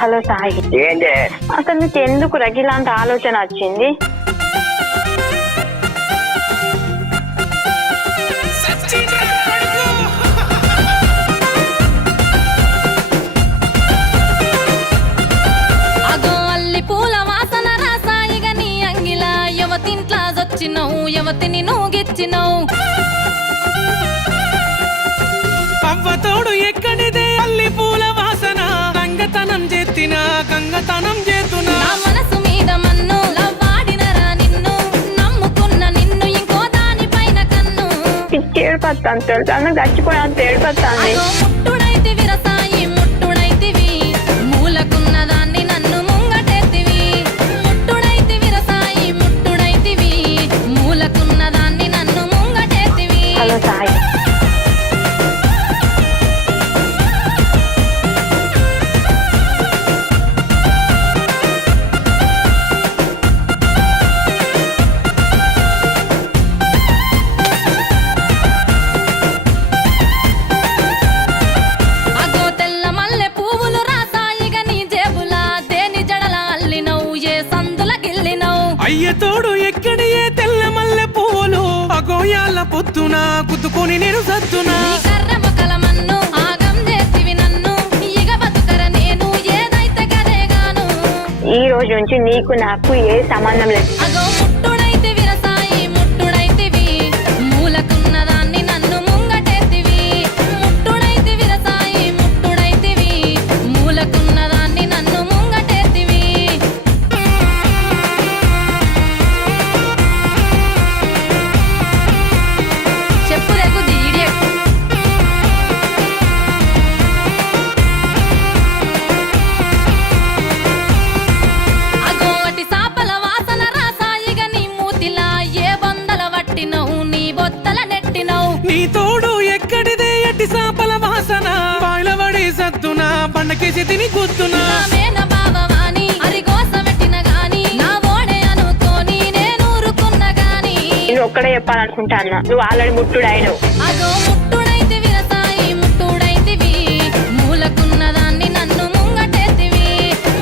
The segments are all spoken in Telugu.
హలో సాయి, ఏంటి? అసలు నీకు ఎందుకు ఇలాంటి ఆలోచన వచ్చింది? అగో అల్లి పూల వాసన రాసాయిగ నీ అంగిలా యువతింట్లా జొచ్చినవు యువతిని నువ్వుగిచ్చినవు. అవ్వతోడు ఎక్కడిదే అల్లి పూల వాసన, రంగతనం చేతిన గంగతనం చేతున్నా. నా మనసు మీద మన్ను లవ్వాడినరా నిన్ను, నమ్ముకున్న నిన్ను ఇంకో దాని పైన కన్ను. పిచ్చి ఏడుపత్తాను తెలుసా, గచ్చిపోయాను ఏడుపత్తాను. అగో ముట్టుడైతివి రసాయి ముట్టుడైతివి, మూలకున్న దాన్ని నన్ను ముంగటెత్తివి. ముట్టుడైతివి రసాయి ముట్టుడైతివి, మూలకున్న దాన్ని నన్ను ముంగటెత్తివి. హలో సాయి, అగో తెల్ల మల్లె పువ్వులు రాసాయిగ నీ జేబులా, దేని జడల అల్లినవు ఏ సందుల గిల్లినవు. అయ్యతోడు ఎక్కడి ఏ తెల్ల మల్లె పువ్వులు, అగోయాల పొత్తున కుతుకుని నేను సత్తునా. నీ కర్ర మొకల మన్ను ఆగం చేతివి నన్ను, ఇగ బతుకర నేను ఏదైతే గదేగాను. ఈ రోజు నుంచి నీకు నాకు ఏ సంబంధం లేదు. అగో ముట్టుడైతివి రసాయి ముట్టుడైతివి, మూలకున్న దాన్ని నన్ను ముంగటెత్తివి. ముట్టుడైతివి రసాయి ముట్టుడైతివి, మూలకున్న దాన్ని నన్ను ముంగటెత్తివి. చెప్పులకు దీడి అగో అటి సాపల వాసన రాసాయిగ నీ మూతిలా, ఏ బొందల వట్టినవు నీ బొత్తల నెట్టినవు. నీ తోడు ఎక్కడిదే ఎట్టి సాపల వాసన, బాయిలబడి సత్తునా పండకేసి తిని కూతున్నా. నా మేన బావవాని అరిగోస పెట్టిన గాని, నా ఓడే అనుకోని నేను ఊరుకున్న గాని. నేను ఒక్కడే చెప్పాలనుకుంటాను, నువ్వు ఆల్రెడీ ముట్టుడాయిను. అగో ముట్టుడైతివి రసాయి ముట్టుడైతివి, మూలకున్న దాన్ని నన్ను ముంగటెత్తివి.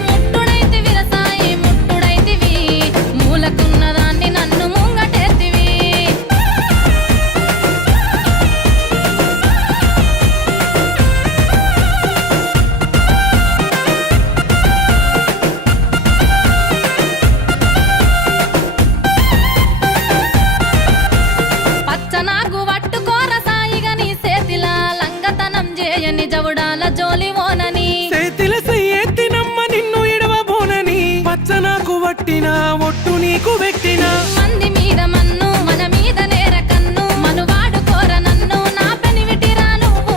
ముట్టుడైతివి రసాయి ముట్టుడైతివి, మూలకున్న దాన్ని నన్ను ముంగటెత్తివి. పచ్చనాగు వట్టుకోర సాయిగ నీ సేతిలా, లంగతనం చేయని జవుడాల జోలి ఓనని. చేతిల ఎత్తినమ్మ నిన్ను ఇడవబోనని, పచ్చనాకు వట్టిన ఒట్టు నీకు వెట్టిన. మంది మీద మన్ను మన మీద నేర కన్ను, మనువాడు కోర నన్ను నా పెనివిటిరా నువ్వు.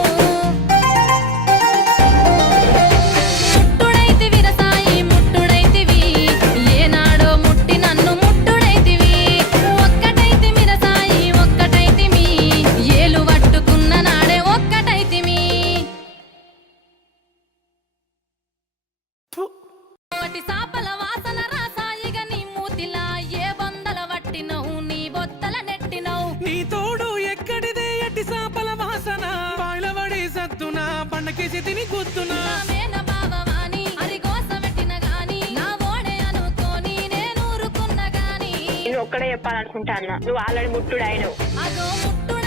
ముట్టుడైతివి రసాయి ముట్టుడైతివి, ఏనాడో ముట్టి నన్ను ముట్టుడైతివి. ఒక్కటైతిమి రసాయి ఒక్కటైతిమి, ఏలు పట్టుకున్న నాడే ఒక్కటైతిమి. అటి సాపల వాసన రాసాయిగ నీ మూతిలా, ఏ బొందల వట్టినవు నీ బొత్తల నెట్టినవు. నీ తోడు ఎక్కడిదే ఎట్టి సాపల వాసన, బాయిలబడి సత్తునా పండకేసి తిని కూతున్నా. నా మేన బావవాని అరిగోస పెట్టిన గాని, నా ఓడే అనుకోని నేను ఊరుకున్న గాని. నేను ఒక్కడే చెప్పాలనుకుంటాను, నువ్వు ఆల్రెడీ ముట్టుడాయిను. అగో ముట్టుడైతివి